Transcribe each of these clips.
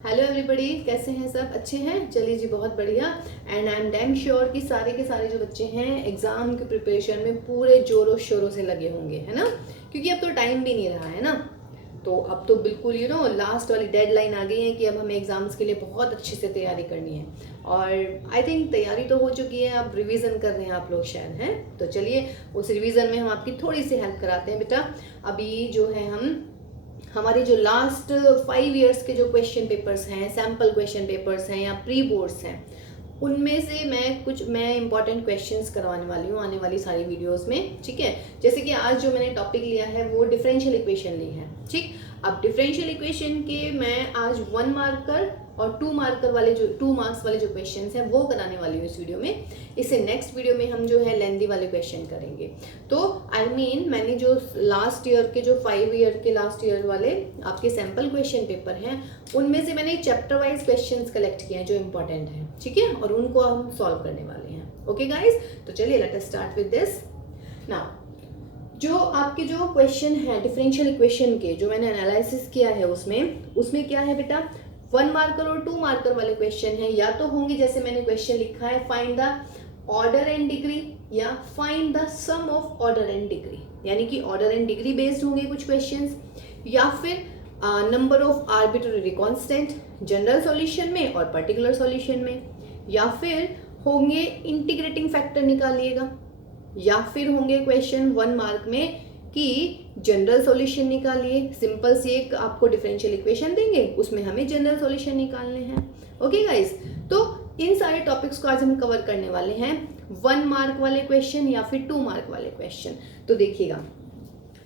Hello everybody, कैसे हैं सब? अच्छे हैं? चलिए जी, बहुत बढ़िया। And I am damn sure कि सारे के सारे जो बच्चे हैं एग्ज़ाम के प्रिपरेशन में पूरे जोरों शोरों से लगे होंगे, है ना? क्योंकि अब तो टाइम भी नहीं रहा है ना, तो अब तो बिल्कुल लास्ट वाली डेडलाइन आ गई है कि अब हमें एग्ज़ाम्स के लिए बहुत अच्छे से तैयारी करनी है। और आई थिंक तैयारी तो हो चुकी है, अब रिवीजन कर रहे हैं आप लोग शायद, हैं? तो चलिए उस रिवीजन में हम आपकी थोड़ी सी हेल्प कराते हैं बेटा। अभी जो है हमारे जो लास्ट 5 इयर्स के जो क्वेश्चन पेपर्स हैं, सैम्पल क्वेश्चन पेपर्स हैं या प्री बोर्ड्स हैं, उनमें से मैं इंपॉर्टेंट क्वेश्चंस करवाने वाली हूँ आने वाली सारी वीडियोस में, ठीक है? जैसे कि आज जो मैंने टॉपिक लिया है वो डिफरेंशियल इक्वेशन ली है, ठीक? अब डिफरेंशियल इक्वेशन के मैं आज 1 मार्कर और 2 मार्कर वाले जो 2 मार्क्स वाले जो क्वेश्चंस हैं वो कराने वाली हूँ इस वीडियो में। इससे नेक्स्ट वीडियो में हम जो है लेंथी वाले क्वेश्चन करेंगे। तो मैंने जो लास्ट ईयर के जो 5 ईयर के लास्ट ईयर वाले आपके सैम्पल क्वेश्चन पेपर हैं, उनमें से मैंने चैप्टर वाइज क्वेश्चंस कलेक्ट किए हैं जो इंपॉर्टेंट हैं, ठीक है? और उनको हम सॉल्व करने वाले हैं। ओके गाइज, तो चलिए let us start with this now. जो आपके जो क्वेश्चन है डिफरेंशियल इक्वेशन के, जो मैंने एनालिसिस किया है उसमें क्या है बेटा, 1 मार्कर और 2 मार्कर वाले क्वेश्चन है, या तो होंगे जैसे मैंने क्वेश्चन लिखा है find the order and degree या find the sum of order and degree, यानी कि ऑर्डर एंड डिग्री बेस्ड होंगे कुछ क्वेश्चंस, या फिर number of arbitrary constant general solution में और पर्टिकुलर सॉल्यूशन में, या फिर होंगे इंटीग्रेटिंग फैक्टर निकालिएगा, या फिर होंगे क्वेश्चन 1 मार्क में कि जनरल सॉल्यूशन निकालिए। सिंपल सी एक आपको डिफरेंशियल इक्वेशन देंगे, उसमें हमें जनरल सॉल्यूशन निकालने हैं। ओके गाइस, तो इन सारे टॉपिक्स को आज हम कवर करने वाले हैं, 1 मार्क वाले क्वेश्चन या फिर 2 मार्क वाले क्वेश्चन। तो देखिएगा,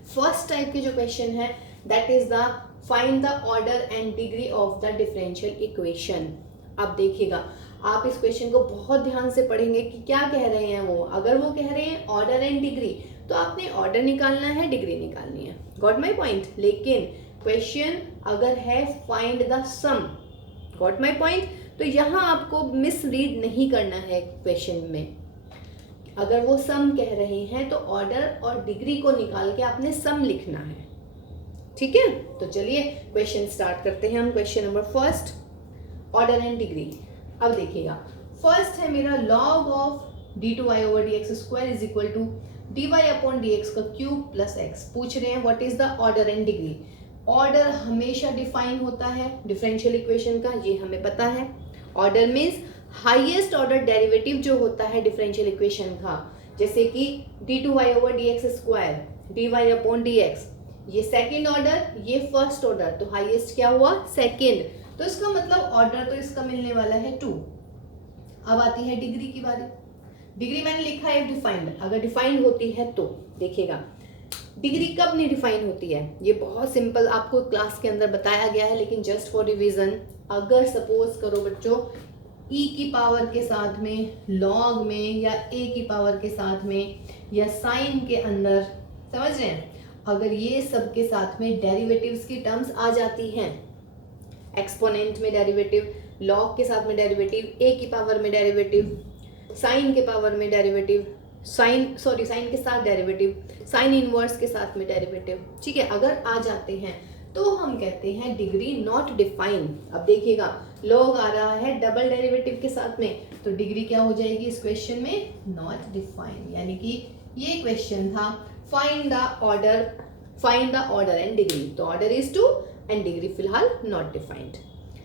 फर्स्ट टाइप के जो क्वेश्चन है that is the find the order and degree of the differential equation. अब देखिएगा, आप इस क्वेश्चन को बहुत ध्यान से पढ़ेंगे कि क्या कह रहे हैं वो। अगर वो कह रहे हैं ऑर्डर एंड डिग्री, तो आपने ऑर्डर निकालना है, डिग्री निकालनी है। Got my point? लेकिन क्वेश्चन अगर है find the sum, got my point? तो यहाँ आपको मिसरीड नहीं करना है क्वेश्चन में। अगर वो सम कह रहे हैं तो ऑर्डर और डिग्री को निकाल के आपने सम लिखना है, ठीक है? तो चलिए क्वेश्चन स्टार्ट करते हैं हम। Question number first, order and degree. अब देखिएगा, फर्स्ट है मेरा log of d2y over dx square is equal to dy upon dx का क्यूब प्लस x। पूछ रहे हैं what is the order and degree. Order हमेशा डिफाइन होता है डिफरेंशियल इक्वेशन का, ये हमें पता है। Order means highest order derivative जो होता है डिफरेंशियल इक्वेशन का, जैसे कि d2y over dx square dy upon dx, ये सेकेंड ऑर्डर, ये फर्स्ट ऑर्डर, तो हाईएस्ट क्या हुआ? सेकेंड। तो इसका मतलब ऑर्डर तो इसका मिलने वाला है 2। अब आती है डिग्री की बारी। डिग्री मैंने लिखा है डिफाइंड, अगर डिफाइंड होती है तो देखिएगा डिग्री कब नहीं डिफाइन होती है, ये बहुत सिंपल आपको क्लास के अंदर बताया गया है, लेकिन जस्ट फॉर रिवीजन, अगर सपोज करो बच्चों e की पावर के साथ में, log में, या a की पावर के साथ में, या साइन के अंदर, समझ रहे हैं? अगर ये सब के साथ में डेरिवेटिव्स की टर्म्स आ जाती हैं, एक्सपोनेंट में डेरिवेटिव, लॉग के साथ में डेरिवेटिव, ए की पावर में डेरिवेटिव, साइन के पावर में डेरिवेटिव, साइन के साथ डेरिवेटिव, साइन इनवर्स के साथ में डेरिवेटिव, ठीक है? अगर आ जाते हैं तो हम कहते हैं डिग्री नॉट डिफाइन। अब देखिएगा, लॉग आ रहा है डबल डेरिवेटिव के साथ में, तो डिग्री क्या हो जाएगी इस क्वेश्चन में? Not define. यानी कि ये क्वेश्चन था find the order and degree, तो ऑर्डर इज 2 एंड डिग्री फिलहाल नॉट डिफाइंड,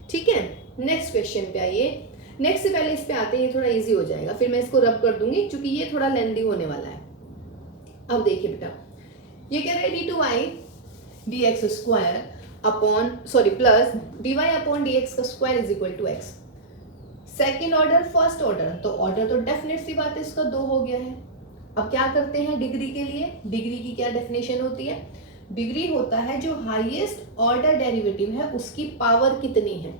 ठीक है? नेक्स्ट क्वेश्चन पे आइए। नेक्स्ट से पहले इस पे आते हैं, थोड़ा इजी हो जाएगा, फिर मैं इसको रब कर दूंगी क्योंकि ये थोड़ा लेंदी होने वाला है। अब देखिए बेटा, ये कह रहे हैं d2y dx square plus dy upon dx का square is equal to x। Second order, first order, तो ऑर्डर तो डेफिनेट सी बात है इसका 2 हो गया है। अब क्या करते हैं डिग्री के लिए? डिग्री की क्या डेफिनेशन होती है? डिग्री होता है जो हाईएस्ट ऑर्डर डेरिवेटिव है उसकी पावर कितनी है।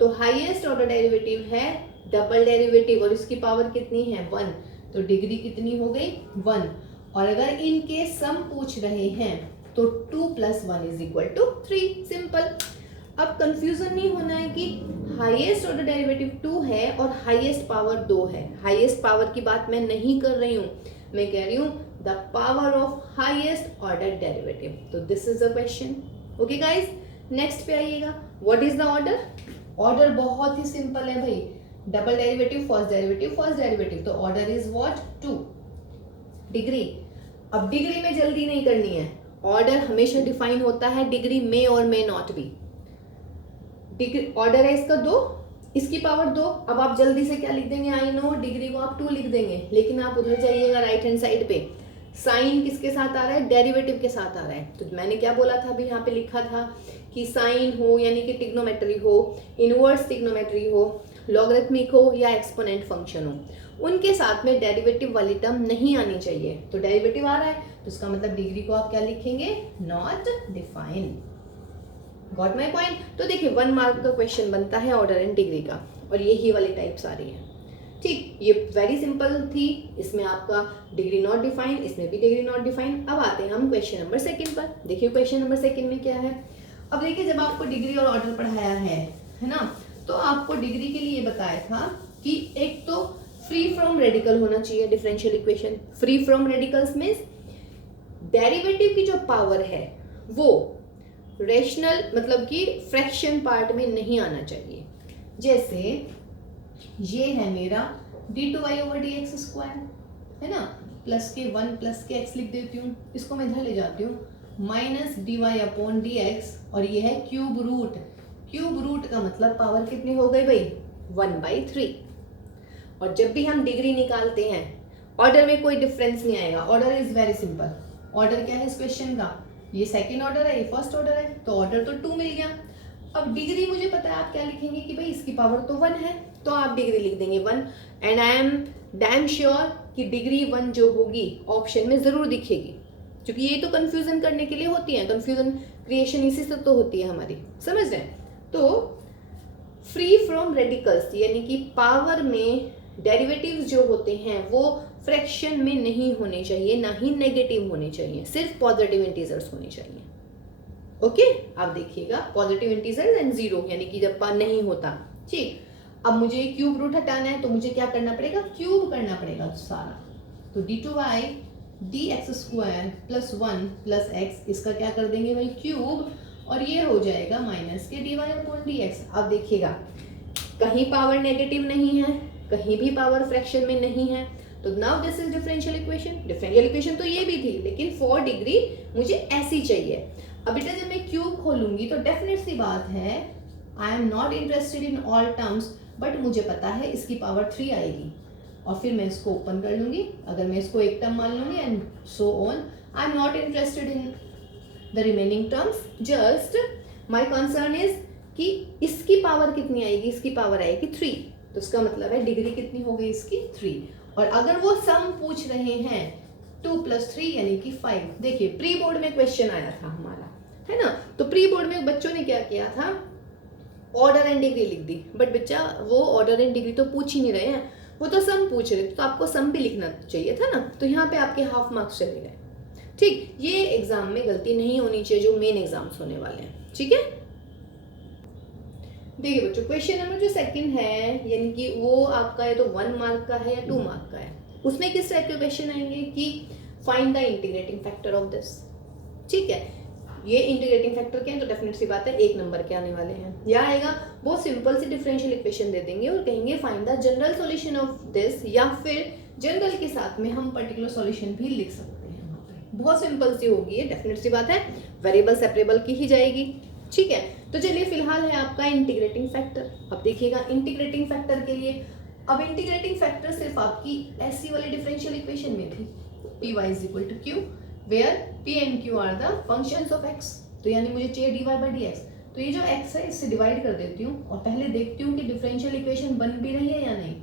तो हाईएस्ट ऑर्डर डेरिवेटिव है डबल डेरिवेटिव और इसकी पावर कितनी है? 1, तो डिग्री कितनी हो गई? 1। और अगर इनके सम पूछ रहे हैं तो 2 + 1 इज इक्वल टू 3। सिंपल। अब कंफ्यूजन नहीं होना है कि हाईएस्ट ऑर्डर डेरिवेटिव 2 है और हाईएस्ट पावर 2 है। हाईएस्ट पावर की बात मैं नहीं कर रही हूँ, मैं कह रही हूँ the power of highest order derivative. तो this is the question. Okay guys, next पे आइएगा, what is the order? Order बहुत ही सिंपल है भाई, double derivative first derivative first derivative, तो ऑर्डर इज व्हाट 2 डिग्री। अब डिग्री में जल्दी नहीं करनी है, ऑर्डर हमेशा डिफाइन होता है डिग्री में और में नॉट भी। डिग्री ऑर्डर है इसका 2, इसकी पावर 2। अब आप जल्दी से क्या लिख देंगे, आई नो डिग्री को आप 2 लिख देंगे, लेकिन आप उधर जाइएगा राइट हैंड साइड पे, साइन किसके साथ आ रहा है, डेरिवेटिव के साथ आ रहा है। तो मैंने क्या बोला था अभी यहाँ पे लिखा था कि साइन हो यानी कि ट्रिग्नोमेट्री हो, इनवर्स ट्रिग्नोमेट्री हो, लॉगरिथमिक हो या एक्सपोनेंट फंक्शन हो, उनके साथ में डेरिवेटिव वाली टर्म नहीं आनी चाहिए। तो डेरिवेटिव आ रहा है तो इसका मतलब डिग्री को आप क्या लिखेंगे, not define. Got my point. तो देखिए 1 मार्क का क्वेश्चन बनता है ऑर्डर एंड डिग्री का, और यही वाली टाइप्स आ रही है। ठीक, ये वेरी सिंपल थी, इसमें आपका डिग्री नॉट डिफाइन, इसमें भी डिग्री नॉट डिफाइन। अब आते हैं हम क्वेश्चन नंबर 2 पर। देखिए क्वेश्चन नंबर 2 में क्या है। अब देखिए जब आपको डिग्री और ऑर्डर पढ़ाया है ना, तो आपको डिग्री के लिए बताया था कि एक तो फ्री फ्रॉम रेडिकल होना चाहिए differential equation. Free from radicals means derivative की जो पावर है वो रेशनल मतलब कि फ्रैक्शन पार्ट में नहीं आना चाहिए। जैसे ये है मेरा d2y/dx² है ना, प्लस के 1 प्लस के x लिख देती हूँ, इसको मैं इधर ले जाती हूँ, माइनस dy/dx, और ये है क्यूब रूट। क्यूब रूट का मतलब पावर कितनी हो गई भाई, 1/3। और जब भी हम डिग्री निकालते हैं ऑर्डर में कोई डिफरेंस नहीं आएगा, order is very simple. Order क्या है इस क्वेश्चन का, ये सेकंड ऑर्डर है, ये फर्स्ट ऑर्डर है, तो ऑर्डर तो 2 मिल गया। अब डिग्री मुझे पता है आप क्या लिखेंगे कि भाई इसकी पावर तो 1 है, तो आप डिग्री लिख देंगे 1, and I am damn sure कि डिग्री 1 जो होगी ऑप्शन में जरूर दिखेगी, क्योंकि ये तो कंफ्यूजन करने के लिए होती है, कंफ्यूजन क्रिएशन इसी से तो होती है हमारी, समझ रहे हैं। तो फ्री फ्रॉम रेडिकल्स यानी कि पावर में डेरिवेटिव्स जो होते हैं वो फ्रैक्शन में नहीं होने चाहिए, ना ही नेगेटिव होने चाहिए, सिर्फ पॉजिटिव इंटीजर्स होने चाहिए। ओके आप देखिएगा पॉजिटिव इंटीजर्स एंड 0 यानी कि जब नहीं होता। ठीक, अब मुझे क्यूब रूट हटाना है तो मुझे क्या करना पड़ेगा, क्यूब करना पड़ेगा सारा। तो d2y dx² plus 1 plus x, इसका क्या कर देंगे भाई क्यूब, और ये हो जाएगा माइनस के dy/dx। अब देखिएगा कहीं पावर नेगेटिव नहीं है, कहीं भी पावर फ्रैक्शन में नहीं है, तो now this is differential equation. Differential equation तो ये भी थी, लेकिन फॉर डिग्री मुझे ऐसी चाहिए। अब बेटा जब मैं क्यूब खोलूंगी तो डेफिनेट सी बात है, I am not interested in all terms, but मुझे पता है इसकी पावर 3 आएगी, और फिर मैं इसको ओपन कर लूंगी। अगर मैं इसको एक टर्म मान लूंगी and so on, I am not interested in the remaining terms, just my concern is कि इसकी पावर कितनी आएगी, इसकी पावर आएगी 3, तो इसका मतलब है डिग्री कितनी हो गई इसकी 3। और अगर वो सम पूछ रहे हैं 2 + 3 यानी कि 5, देखिए प्री बोर्ड में क्वेश्चन आया था हमारा, है ना, तो प्री बोर्ड में बच्चों ने क्या किया था, ऑर्डर एंड डिग्री लिख दी, बट बच्चा वो ऑर्डर एंड डिग्री तो पूछ ही नहीं रहे हैं, वो तो सम पूछ रहे थे, तो आपको सम भी लिखना चाहिए था ना, तो यहाँ पे आपके हाफ मार्क्स चले गए। ठीक, ये एग्जाम में गलती नहीं होनी चाहिए जो मेन एग्जाम्स होने वाले हैं। ठीक है, देखिए बच्चों क्वेश्चन नंबर जो 2 है यानी कि वो आपका या तो 1 मार्क का है या 2 मार्क का है, उसमें किस टाइप के क्वेश्चन आएंगे कि find the integrating factor of this. ठीक है, ये इंटीग्रेटिंग फैक्टर क्या है, तो डेफिनेट सी बात है 1 नंबर के आने वाले हैं। या आएगा बहुत सिंपल सी डिफरेंशियल इक्वेशन दे देंगे और कहेंगे find the general solution of this, या फिर जनरल के साथ में हम पर्टिकुलर सॉल्यूशन भी लिख सकते हैं। यहाँ पे बहुत सिंपल सी होगी ये, डेफिनेट सी बात है, वेरिएबल सेपरेबल की ही जाएगी। ठीक है, तो चलिए फिलहाल है आपका इंटीग्रेटिंग फैक्टर। अब देखिएगा इंटीग्रेटिंग फैक्टर के लिए, अब इंटीग्रेटिंग फैक्टर सिर्फ आपकी ऐसी वाली डिफरेंशियल इक्वेशन में थी, py = q where p and q are the functions of x, तो यानी मुझे चाहिए dy/dx, तो ये जो x है इससे डिवाइड कर देती हूँ और पहले देखती हूँ कि डिफरेंशियल इक्वेशन बन भी रही है या नहीं।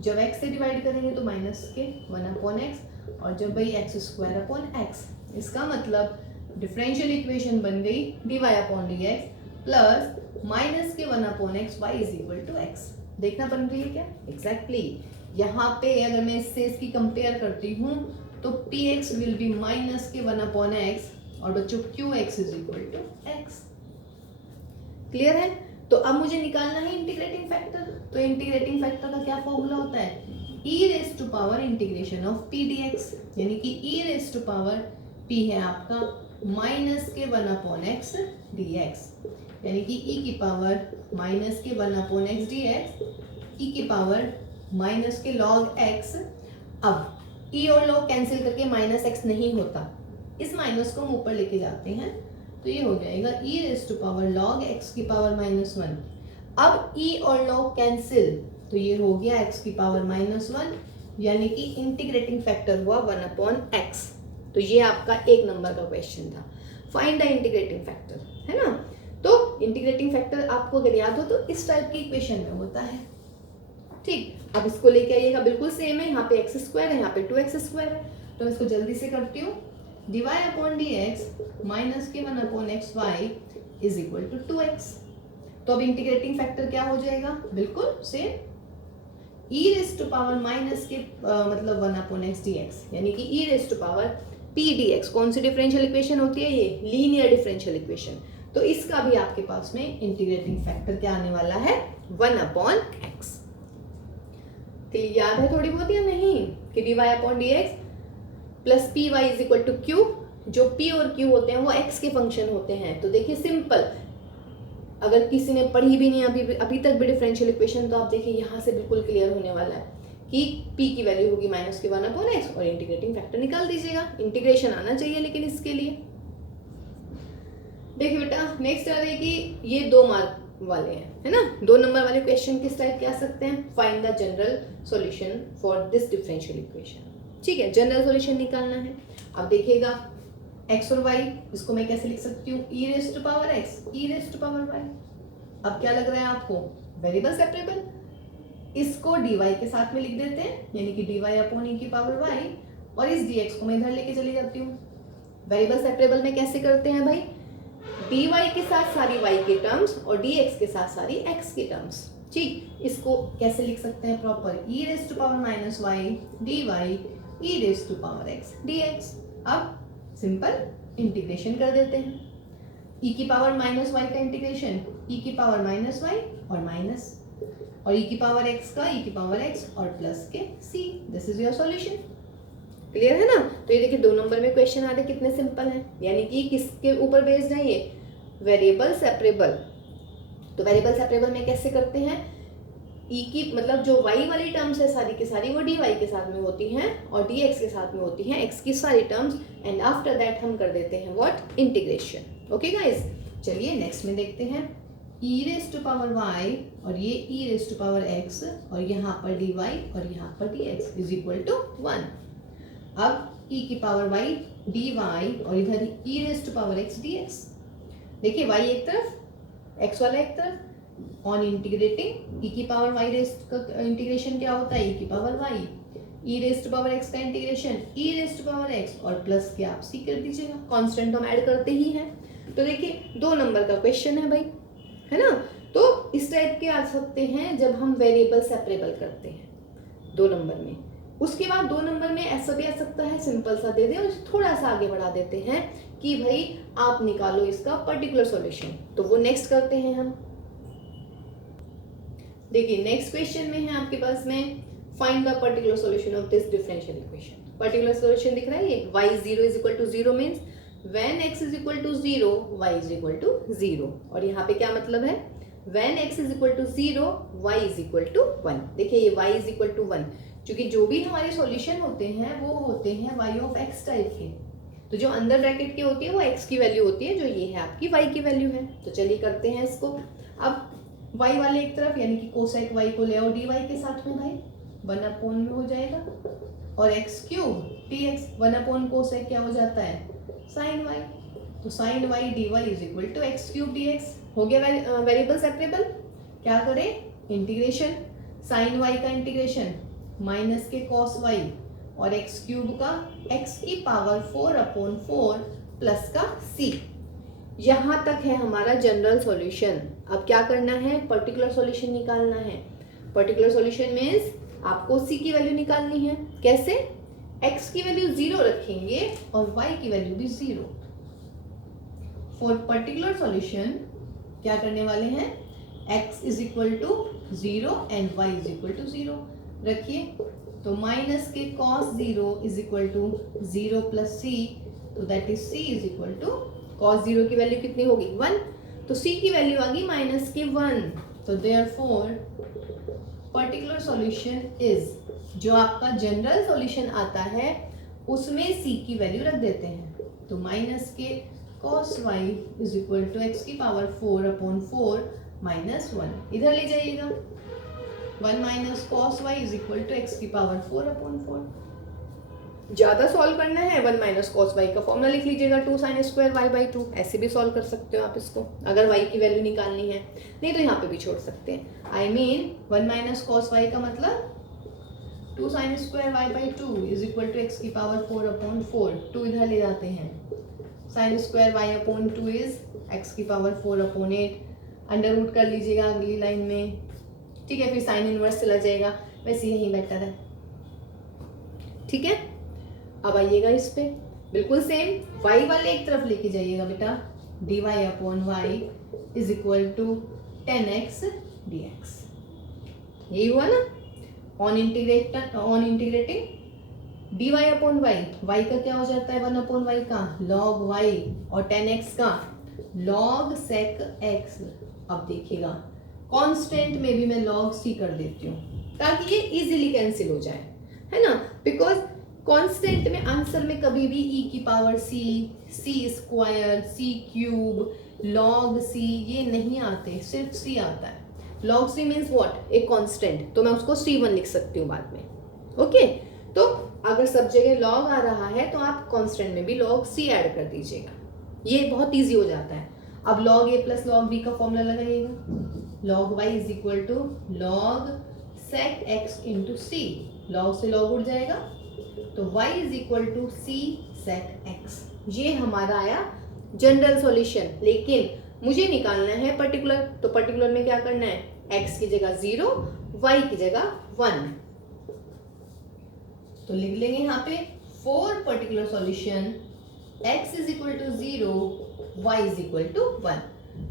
जब x से डिवाइड करेंगे तो माइनस के 1/x, और जब भाई x²/x, इसका मतलब डिफरेंशियल इक्वेशन बन गई dy/dx प्लस माइनस के 1/x y = x। देखना बन रही है क्या, एग्जैक्टली यहाँ पे अगर मैं इससे इसकी कंपेयर करती हूँ तो px विल बी माइनस के 1/x और बच्चों qx = x। क्लियर है, तो अब मुझे निकालना है इंटीग्रेटिंग फैक्टर। तो इंटीग्रेटिंग फैक्टर का क्या फॉर्मूला होता है, e⁻⁴ integration of p dx, यानी कि e⁻⁴ p है आपका माइनस के 1/x dx, यानी कि e की पावर माइनस के 1/x dx ई की पावर माइनस के log x। अब e और log कैंसिल करके माइनस एक्स नहीं होता, इस माइनस को हम ऊपर लेके जाते हैं तो ये हो जाएगा e raise to power log x की पावर -1। अब e और log कैंसिल तो ये हो गया x की पावर -1, यानी कि इंटीग्रेटिंग फैक्टर हुआ 1/x। तो ये आपका 1 नंबर का क्वेश्चन था, फाइंड द इंटीग्रेटिंग फैक्टर, है ना। तो इंटीग्रेटिंग फैक्टर आपको अगर याद हो तो इस टाइप की इक्वेशन में होता है, ठीक। अब इसको लेके आइएगा, बिल्कुल सेम है, यहाँ पे x² है, यहाँ पे 2x² है, तो मैं इसको जल्दी से करती हूँ। dy अपॉन dx माइनस के 1/xy is equal to 2x। तो अब इंटीग्रेटिंग फैक्टर क्या हो जाएगा, बिल्कुल same, e raise to power minus के मतलब 1/x dx, यानी कि e raise to power p dx। कौन सी डिफरेंशियल इक्वेशन होती है ये, लीनियर डिफरेंशियल इक्वेशन। तो इसका भी आपके पास में इंटीग्रेटिंग फैक्टर क्या आने वाला है, 1/x। तो याद है थोड़ी बहुत या नहीं कि dy upon dx plus p y is equal to q, जो p और q होते हैं वो x के फंक्शन होते हैं। तो देखिए सिंपल, अगर किसी ने पढ़ी भी नहीं अभी तक भी डिफरेंशियल इक्वेशन, तो आप देखिए यहाँ से बिल्कुल क्लियर होने वाला है कि p की वैल्यू होगी माइनस के 1/x और इंटीग्रेटिंग फैक्टर निकाल दीजिएगा। इंटीग्रेशन आना चाहिए लेकिन इसके लिए देखिए बेटा, नेक्स्ट आ रही है कि ये 2 मार्क वाले हैं, है ना। 2 नंबर वाले क्वेश्चन किस टाइप के आ सकते हैं, find the general solution for this differential equation, ठीक है, जनरल सॉल्यूशन निकालना है। अब देखिएगा x और y, इसको मैं कैसे लिख सकती हूँ, e raise to power x, e raise to power y। अब क्या लग रहा है आपको, वेरिएबल सेपरेबल, इसको dy के साथ में लिख देते हैं, यानी कि dy अपॉन e की पावर y, और इस dx को मैं इधर लेके चली जाती हूँ। वेरिएबल सेपरेबल में कैसे करते हैं भाई, dy के साथ सारी y के टर्म्स और dx के साथ सारी x के टर्म्स, ठीक। इसको कैसे लिख सकते हैं proper, e raise to power -y dy e raise to power x dx। अब सिंपल इंटीग्रेशन कर देते हैं, e की पावर -y का इंटीग्रेशन e की पावर -y और माइनस, और e की पावर x का e की पावर x और प्लस के c। This is your solution, clear है ना। तो ये देखिए 2 नंबर में क्वेश्चन आ रहे कितने सिंपल हैं, यानी कि किसके ऊपर बेस्ड है ये, वेरिएबल सेपरेबल। तो वेरिएबल सेपरेबल में कैसे करते हैं, e की मतलब जो y वाली टर्म्स है सारी की सारी वो dy के साथ में होती हैं और dx के साथ में होती हैं x की सारी टर्म्स, एंड आफ्टर दैट हम कर देते हैं व्हाट, इंटीग्रेशन। ओके गाइस, चलिए नेक्स्ट में देखते हैं, e raise to power y और ये e raise to power x और यहाँ पर dy और यहाँ पर dx इज इक्वल टू 1। अब e की पावर y dy और इधर e raise to power x dx। देखिए y एक तरफ, x वाला एक तरफ, ऑन इंटीग्रेटिंग e की पावर y रेज़ का इंटीग्रेशन क्या होता है, e की power y, e raise to power x का integration e raise to power x और प्लस के आप c कर दीजिएगा, कांस्टेंट हम ऐड करते ही हैं। तो देखिए 2 नंबर का क्वेश्चन है भाई, है ना। तो इस टाइप के आ सकते हैं जब हम वेरिएबल सेपरेबल करते हैं 2 नंबर में। उसके बाद 2 नंबर में ऐसा भी आ सकता है, सिंपल सा दे दें और थोड़ा सा आगे बढ़ा देते हैं कि भाई आप निकालो इसका पर्टिकुलर सॉल्यूशन, तो वो नेक्स्ट करते हैं हम। देखिए नेक्स्ट क्वेश्चन में है आपके पास में, find the particular solution of this differential equation. Particular solution दिख रहा है ये, y 0 is equal to 0 means when x is equal to 0 y is equal to 0, और यहाँ पे क्या मतलब है, when x is equal to 0 y is equal to 1। देखिए ये y इज इक्वल टू 1, क्योंकि जो भी हमारे सॉल्यूशन होते हैं वो होते हैं y ऑफ x टाइप के, तो जो अंदर ब्रैकेट की होती है वो x की वैल्यू होती है, जो ये है आपकी y की वैल्यू है। तो चलिए करते हैं इसको। अब y वाले एक तरफ, यानी कि कोसेक y को ले आओ dy के साथ में भाई, 1 में हो जाएगा, और x क्यूब dx 1 कोसेक क्या हो जाता है, साइन y, तो sine y dy is equal to x cube dx। हो गया वेरिएबल सेपरेबल। क्या करें, इंटीग्रेशन, साइन y का इंटीग्रेशन माइनस के कॉस y और x क्यूब का x की पावर 4/4 प्लस का c। यहाँ तक है हमारा जनरल सॉल्यूशन। अब क्या करना है, पर्टिकुलर सॉल्यूशन निकालना है। पर्टिकुलर सॉल्यूशन मीन्स आपको c की वैल्यू निकालनी है। कैसे, x की वैल्यू 0 रखेंगे और y की वैल्यू भी 0। फॉर पर्टिकुलर सॉल्यूशन क्या करने वाले हैं, x is equal to 0 and y is equal to 0 रखिए, तो माइनस के cos 0 is equal to 0 plus c, तो that is c is equal to cos 0 की वैल्यू कितनी होगी 1, तो c की वैल्यू आ गई माइनस के 1। तो देयरफॉर पर्टिकुलर सॉल्यूशन इज, जो आपका जनरल सॉल्यूशन आता है उसमें c की वैल्यू रख देते हैं। तो माइनस के cos y is equal to x की पावर 4/4 माइनस 1, इधर ले जाइएगा। 1 minus cos y is equal to x की पावर 4/4। ज़्यादा सॉल्व करना है 1 माइनस cos y का फॉर्मूला लिख लीजिएगा 2 sin स्क्वायर y/2। ऐसे भी सॉल्व कर सकते हो आप इसको, अगर y की वैल्यू निकालनी है, नहीं तो यहाँ पे भी छोड़ सकते हैं। I mean 1 minus cos y का मतलब 2 sin square y/2 is equal to x की पावर 4/4। 2 इधर ले जाते हैं, sin square y/2 is x की पावर 4/8। अंडर रूट कर लीजिएगा अगली लाइन में, ठीक है। फिर साइन इनवर्स चला जाएगा, वैसे यही बेटर है, ठीक है। अब आइएगा इस पे, बिल्कुल सेम y वाले एक तरफ लेके जाइएगा बेटा। dy/y is equal to 10x dx, यही हुआ ना। ऑन इंटीग्रेटिंग dy/y, y का क्या हो जाता है 1/y का log y, और 10x का log sec x। अब देखिएगा कांस्टेंट में भी मैं log c कर देती हूँ ताकि ये इजीली कैंसिल हो जाए, है ना। बिकॉज कांस्टेंट में आंसर में कभी भी e की power c square, c cube, log c ये नहीं आते, सिर्फ c आता है। log c मीन्स व्हाट, एक कांस्टेंट, तो मैं उसको c1 लिख सकती हूँ बाद में, ओके। तो अगर सब जगह log आ रहा है तो आप कांस्टेंट में भी log c ऐड कर दीजिएगा, ये बहुत इजी हो जाता है। अब log a plus log b का फॉर्मूला लगाइएगा। log y is equal to log sec x into c, log से log उड़ जाएगा, तो y is equal to c sec x। ये हमारा आया जनरल सॉल्यूशन। लेकिन मुझे निकालना है पर्टिकुलर, तो पर्टिकुलर में क्या करना है, x की जगह 0, y की जगह 1। तो लिख लेंगे यहाँ पे for particular solution x is equal to 0, y is equal to 1।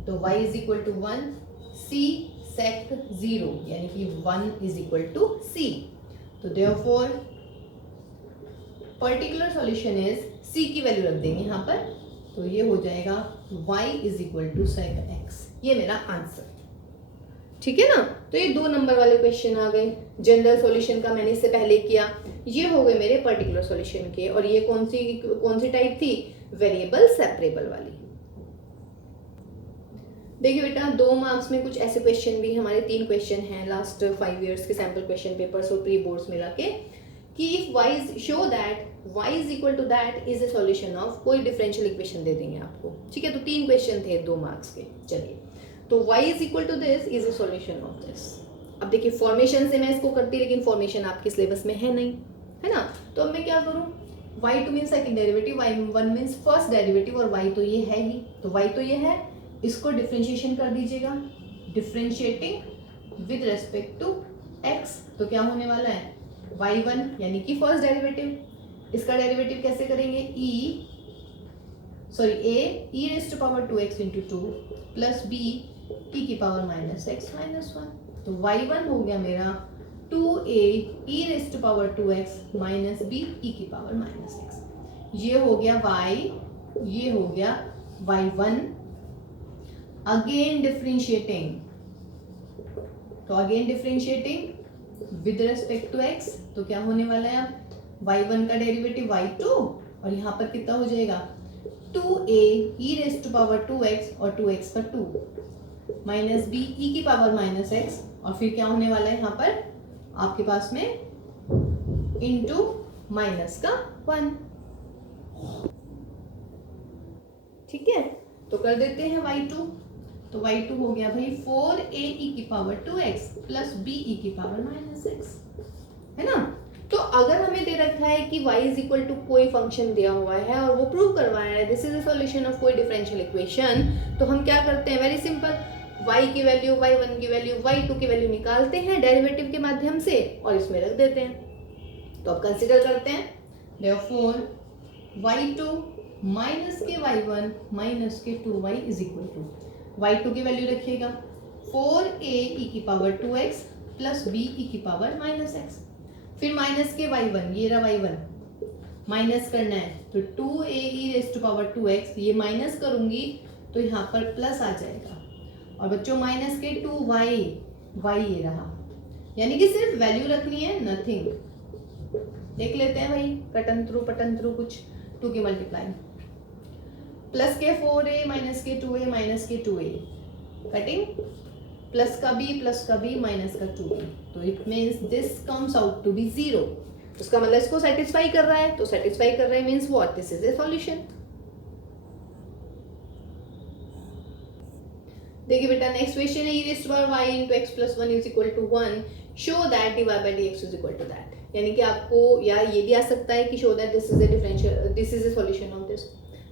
तो y is equal to 1, c sec 0 यानी कि 1 इज इक्वल टू c। तो therefore particular solution is, c की वैल्यू रख देंगे यहाँ पर, तो ये हो जाएगा y is equal to sec x, ये मेरा आंसर, ठीक है ना। तो ये 2 नंबर वाले क्वेश्चन आ गए। जनरल सॉल्यूशन का मैंने इससे पहले किया, ये हो गए मेरे पर्टिकुलर सॉल्यूशन के। और ये कौन सी टाइप थी, वेरिएबल सेपरेबल वाली। देखिए बेटा 2 मार्क्स में कुछ ऐसे क्वेश्चन भी, हमारे 3 क्वेश्चन हैं लास्ट 5 इयर्स के सैम्पल क्वेश्चन पेपर्स और प्री बोर्ड्स मिला के, कि if y is show that y is equal to that is a solution of, कोई डिफरेंशियल इक्वेशन दे देंगे आपको, ठीक है। तो 3 क्वेश्चन थे 2 मार्क्स के। चलिए, तो y is equal to this is a solution of this. अब देखिए फॉर्मेशन से मैं इसको करती, लेकिन फॉर्मेशन आपके सिलेबस में है नहीं, है ना। तो अब मैं क्या करूँ, y2 means second derivative, y1 means first derivative, और y तो ये है ही, तो y तो ये है, इसको डिफरेंशिएशन कर दीजिएगा, differentiating with respect to x। तो क्या होने वाला है, y1 यानी कि फर्स्ट डेरिवेटिव, इसका डेरिवेटिव कैसे करेंगे, a raised to power 2x into 2 plus b e की पावर -x -1। तो y1 हो गया मेरा 2a e raised to power 2x minus b e की पावर -x। ये हो गया y, ये हो गया y1। अगेन डिफरेंशिएटिंग, तो again differentiating with respect to x, तो क्या होने वाला है, अब y1 का डेरिवेटिव y2, और यहाँ पर कितना हो जाएगा 2a e raised to power 2x, और 2x का 2 माइनस b e की पावर -x, और फिर क्या होने वाला है यहाँ पर आपके पास में इंटू माइनस का 1, ठीक है। तो कर देते हैं y2, तो y2 हो गया भाई 4a e की power 2x plus b e की पावर -x, है ना। तो अगर हमें दे रखा है कि y इज इक्वल टू कोई फंक्शन दिया हुआ है और वो प्रूव करवाया है this is a solution of कोई डिफरेंशियल इक्वेशन, तो हम क्या करते हैं, वेरी सिंपल, y की वैल्यू, y1 की वैल्यू, y2 की वैल्यू निकालते हैं डेरिवेटिव के माध्यम से और इसमें रख देते हैं। तो अब कंसीडर करते हैं, देयरफॉर y2 माइनस के y1 माइनस के 2y is equal to, y2 की वैल्यू रखिएगा 4a e की power 2x plus b e की पावर -x, फिर माइनस के y1, ये रहा y1, माइनस करना है तो 2a e raise to power 2x, ये माइनस करूंगी तो यहाँ पर प्लस आ जाएगा, और बच्चों माइनस के 2y, y ये रहा, यानी कि सिर्फ वैल्यू रखनी है, नथिंग। देख लेते हैं भाई, पटन थ्रू कुछ 2 की मल्टीप्लाई, प्लस के 4a माइनस के 2a माइनस के 2a, कटिंग, प्लस का b माइनस का 2b, तो it means this comes out to be 0। उसका मतलब इसको सेटिस्फाई कर रहा है, तो सेटिस्फाई कर रहा है means what, this is a solution. देखिए बेटा नेक्स्ट क्वेश्चन है, e raised to power y into x plus 1 is equal to 1, show that dy by dx is equal to that। यानी कि आपको या ये भी आ सकता है कि show that this is a differential, this is a solution of this,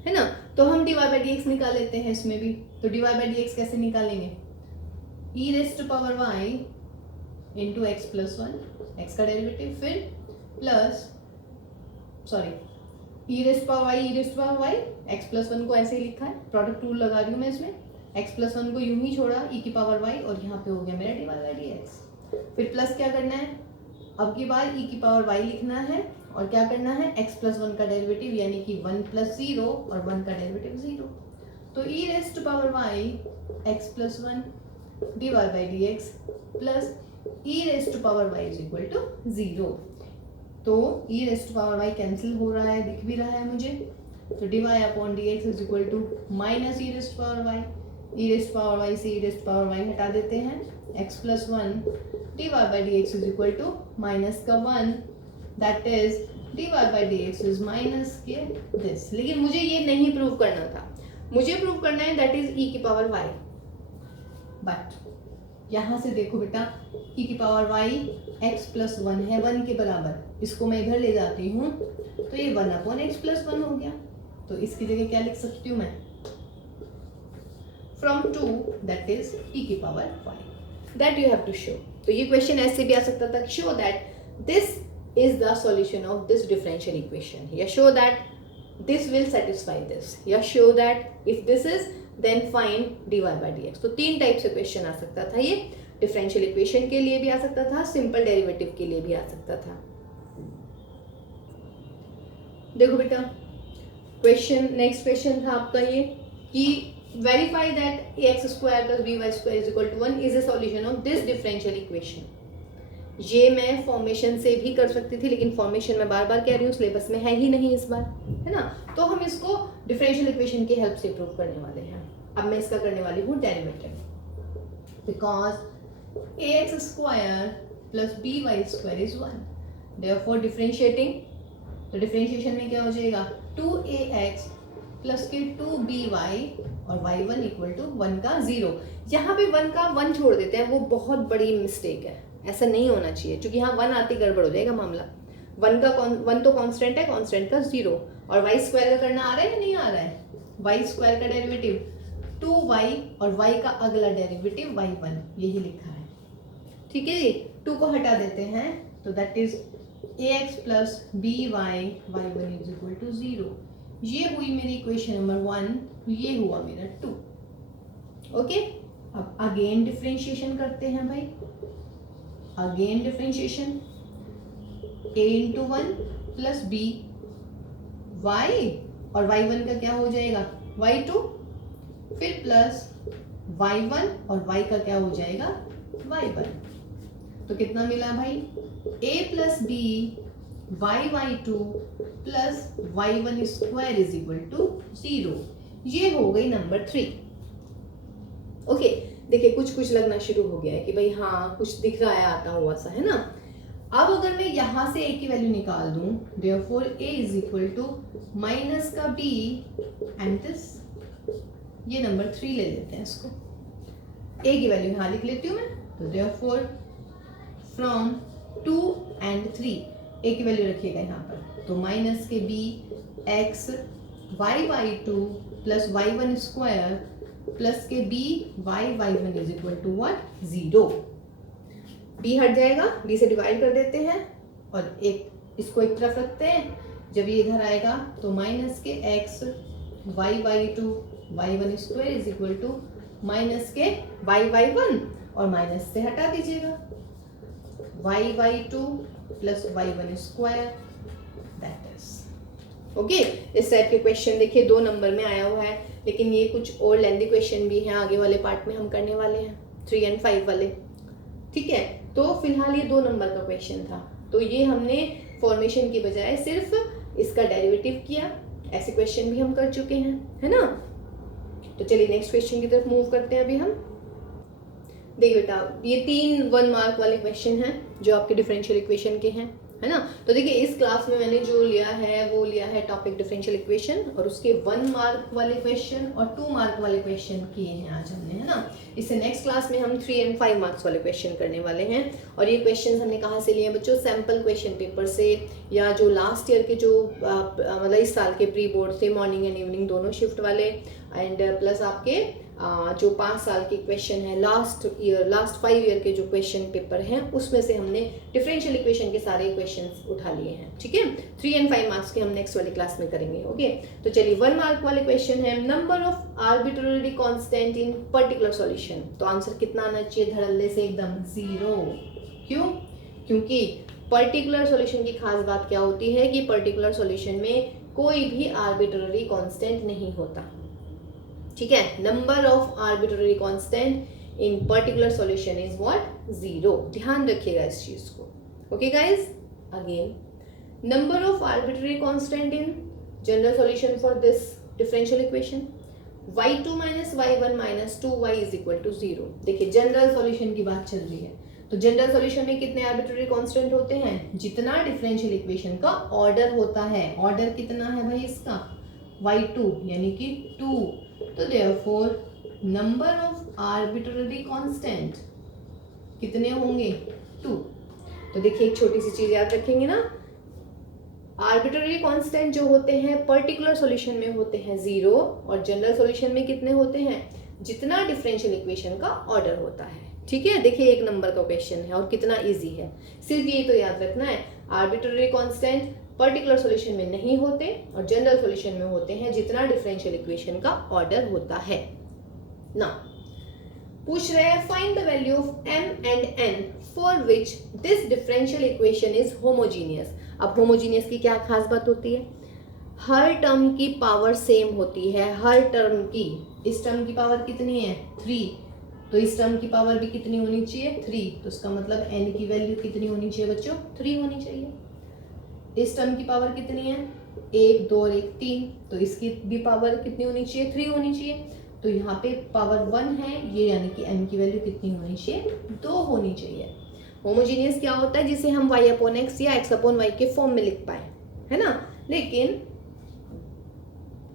है ना। तो हम dy by dx निकाल लेते हैं इसमें भी। तो dy by dx कैसे निकालेंगे, e raised to power y into x plus 1, x का डेरिवेटिव, फिर plus e raised to power y, x plus 1 को ऐसे ही लिखा है, प्रोडक्ट रूल लगा रही हूँ मैं इसमें, x प्लस 1 को यूं ही छोड़ा, e की पावर y, और यहाँ पे हो गया मेरा dy by dx। फिर प्लस क्या करना है, अब की बार e की पावर y लिखना है, और क्या करना है, x प्लस 1 का डेरिवेटिव, यानी कि 1 प्लस 0 और 1 का डेरिवेटिव 0। तो e raised to power y x plus 1 dy by dx plus e raised to power y is equal to 0। तो e raised to power y cancel हो रहा है, दिख भी रहा है मुझे, तो dy upon dx is equal to minus e raised to power y, e raised power y से e रेस्ट पावर y हटा देते हैं, x plus 1 dy by dx is equal to minus का 1, that is dy by dx is minus के this. लेकिन मुझे ये नहीं प्रूव करना था, मुझे प्रूव करना है दैट इज e की पावर y, बट यहाँ से देखो बेटा e की पावर y x प्लस 1 है 1 के बराबर, इसको मैं इधर ले जाती हूँ तो ये 1 अपॉन x प्लस 1 हो गया। तो इसकी जगह क्या लिख सकती हूँ मैं, from 2 that is e की power y, that you have to show। तो ये क्वेश्चन ऐसे भी आ सकता था, show that this is the solution of this differential equation, या show that this will satisfy this, या show that if this is then find dy by dx। तो 3 type से क्वेश्चन आ सकता था, ये डिफरेंशियल इक्वेशन के लिए भी आ सकता था, सिंपल डेरिवेटिव के लिए भी आ सकता था। देखो बेटा क्वेश्चन, नेक्स्ट क्वेश्चन था आपका ये कि verify that ax square plus by square is equal to 1 is a solution of this differential equation। ये मैं फॉर्मेशन से भी कर सकती थी, लेकिन फॉर्मेशन मैं बार बार कह रही हूँ सिलेबस में है ही नहीं इस बार, है ना। तो हम इसको डिफरेंशियल इक्वेशन की हेल्प से प्रूव करने वाले हैं। अब मैं इसका करने वाली हूँ derivative, because ax square plus by square is 1, therefore differentiating, तो डिफरेंशिएशन में क्या हो जाएगा, 2ax प्लस के 2by और y1 इक्वल टू 1 का 0। यहाँ पे 1 का 1 छोड़ देते हैं, वो बहुत बड़ी मिस्टेक है, ऐसा नहीं होना चाहिए, क्योंकि यहाँ 1 आते गड़बड़ हो जाएगा मामला। 1 तो कांस्टेंट है, कांस्टेंट का 0, और y स्क्वायर का करना आ रहा है या नहीं आ रहा है, y स्क्वायर का डेरिवेटिव 2y और y का अगला डेरिवेटिव y1, यही लिखा है, ठीक है जी। 2 को हटा देते हैं, तो that is ax plus by y1 is equal to 0। ये हुई मेरी इक्वेशन नंबर 1, ये हुआ मेरा 2। ओके, अब अगेन डिफरेंशिएशन करते हैं भाई, again differentiation, a into 1 plus b, y और y1 का क्या हो जाएगा, y2, फिर प्लस y1 और y का क्या हो जाएगा, y1। तो कितना मिला भाई, a plus b y2 plus y1 square is equal to 0। ये हो गई नंबर 3। ओके, देखिए कुछ कुछ लगना शुरू हो गया है कि भाई हाँ कुछ दिख रहा है आता हुआ सा, है ना। अब अगर मैं यहाँ से a की वैल्यू निकाल दूं, therefore a is equal to minus का b एंड दिस, ये नंबर 3 ले लेते हैं इसको, a की वैल्यू यहाँ लिख लेती हूँ मैं, तो देयरफॉर फ्रॉम 2 एंड 3 a की वैल्यू रखिएगा यहाँ पर, तो माइनस के b x y2 plus y1 square plus के b y1 is equal to what, 0। b हट जाएगा, b से डिवाइड कर देते हैं और एक इसको एक तरफ रखते हैं, जब ये इधर आएगा तो माइनस के x y2 y1 square is equal to minus के y1 और माइनस से हटा दीजिएगा, y2 plus y1 square, that is okay. इस टाइप के क्वेश्चन देखिए 2 नंबर में आया हुआ है, लेकिन ये कुछ और लेंथी क्वेश्चन भी हैं, आगे वाले पार्ट में हम करने वाले हैं 3 और 5 वाले। ठीक है, तो फिलहाल ये 2 नंबर का क्वेश्चन था, तो ये हमने फॉर्मेशन की बजाय सिर्फ इसका डेरिवेटिव किया, ऐसे क्वेश्चन भी हम कर चुके हैं, है ना। तो चलिए नेक्स्ट क्वेश्चन की तरफ मूव करते हैं अभी हम। देखिए बेटा, ये 3 1 मार्क वाले क्वेश्चन हैं जो आपके डिफरेंशियल इक्वेशन के हैं, है ना। तो देखिए इस क्लास में मैंने जो लिया है वो लिया है टॉपिक डिफरेंशियल इक्वेशन, और उसके 1 मार्क वाले क्वेश्चन और 2 मार्क वाले क्वेश्चन किए हैं आज हमने, है ना। इससे नेक्स्ट क्लास में हम 3 और 5 मार्क्स वाले क्वेश्चन करने वाले हैं। और ये क्वेश्चन हमने कहाँ से लिए हैं बच्चों? सैम्पल क्वेश्चन पेपर से, या जो लास्ट ईयर के जो मतलब इस साल के प्री बोर्ड थे, मॉर्निंग एंड इवनिंग दोनों शिफ्ट वाले, एंड प्लस आपके जो 5 साल के क्वेश्चन है लास्ट 5 ईयर के जो क्वेश्चन पेपर हैं उसमें से हमने डिफरेंशियल इक्वेशन के सारे क्वेश्चंस उठा लिए हैं। ठीक है, 3 और 5 मार्क्स के हम नेक्स्ट वाली क्लास में करेंगे। ओके, तो चलिए 1 मार्क वाले क्वेश्चन है, number of arbitrary constant in particular solution. तो आंसर कितना आना चाहिए धड़ल्ले से? एकदम 0। क्यों? क्योंकि पर्टिकुलर सॉल्यूशन की खास बात क्या होती है कि पर्टिकुलर सॉल्यूशन में कोई भी आर्बिट्ररी कांस्टेंट नहीं होता। ठीक है, number of arbitrary constant in particular solution is what? 0। ध्यान रखिएगा इस चीज को। Okay guys, again number of arbitrary constant in general solution for this differential equation, y2 minus y1 minus 2y is equal to 0। देखिए general solution की बात चल रही है, तो जनरल सॉल्यूशन में कितने आर्बिट्ररी कांस्टेंट होते हैं? जितना डिफरेंशियल इक्वेशन का ऑर्डर होता है। ऑर्डर कितना है भाई इसका? y2 यानी कि 2। तो therefore number of arbitrary constant कितने होंगे? 2। तो देखिए एक छोटी सी चीज याद रखेंगे ना, आर्बिट्ररी कांस्टेंट जो होते हैं पर्टिकुलर सॉल्यूशन में होते हैं 0, और जनरल सॉल्यूशन में कितने होते हैं? जितना डिफरेंशियल इक्वेशन का ऑर्डर होता है। ठीक है, देखिए 1 नंबर का क्वेश्चन है और कितना इजी है। सिर्फ ये तो याद रखना है, आर्बिट्ररी कांस्टेंट पर्टिकुलर सॉल्यूशन में नहीं होते और जनरल सॉल्यूशन में होते हैं जितना डिफरेंशियल इक्वेशन का ऑर्डर होता है ना। पूछ रहे हैं find the value of m and n for which this differential equation is homogeneous. अब होमोजीनियस की क्या खास बात होती है? हर टर्म की पावर सेम होती है, हर टर्म की। इस टर्म की पावर कितनी है? 3, तो इस टर्म की पावर भी कितनी होनी चाहिए? 3। तो इसका मतलब n की वैल्यू कितनी होनी चाहिए बच्चों? 3 होनी चाहिए। इस टर्म की पावर कितनी है? 1, 2 और 1 3, तो इसकी भी पावर कितनी होनी चाहिए? 3 होनी चाहिए। तो यहाँ पे पावर 1 है ये, यानी कि m की वैल्यू कितनी होनी चाहिए? 2 होनी चाहिए। होमोजीनियस क्या होता है? जिसे हम y अपॉन एक्स या x अपॉन वाई के फॉर्म में लिख पाए, है ना। लेकिन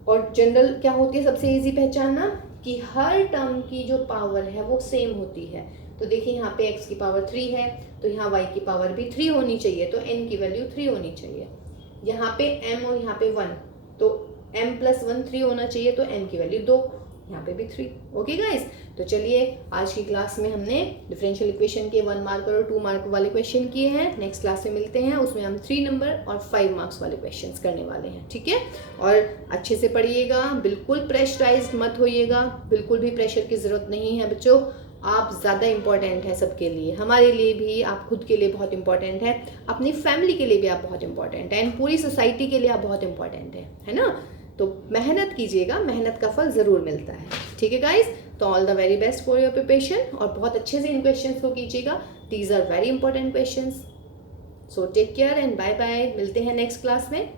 और जनरल क्या होती है? सबसे इजी पहचानना कि हर टर्म की जो पावर है वो सेम होती है। तो देखिए यहाँ पे x की पावर 3 है, तो यहाँ y की पावर भी 3 होनी चाहिए, तो n की वैल्यू 3 होनी चाहिए। यहाँ पे m और यहाँ पे 1, तो m प्लस 1 3 होना चाहिए, तो n की वैल्यू 2, यहाँ पे भी 3। ओके गाइस, तो चलिए आज की क्लास में हमने डिफरेंशियल इक्वेशन के 1 मार्क और 2 मार्क वाले क्वेश्चन किए हैं। नेक्स्ट क्लास में मिलते हैं, उसमें हम 3 नंबर और 5 मार्क्स वाले क्वेश्चंस करने वाले हैं। ठीक है, और अच्छे से पढ़िएगा, बिल्कुल प्रेशराइज्ड मत होइएगा, बिल्कुल भी प्रेशर की ज़रूरत नहीं है बच्चों। आप ज़्यादा इम्पॉर्टेंट है सबके लिए, हमारे लिए भी, आप खुद के लिए बहुत इंपॉर्टेंट है, अपनी फैमिली के लिए भी आप बहुत इंपॉर्टेंट है, एंड पूरी सोसाइटी के लिए आप बहुत इंपॉर्टेंट है ना। तो मेहनत कीजिएगा, मेहनत का फल ज़रूर मिलता है। ठीक है गाइस, तो all the very best for your preparation, और बहुत अच्छे से इन क्वेश्चंस को कीजिएगा। These are very important questions. So take care and bye bye, मिलते हैं नेक्स्ट क्लास में।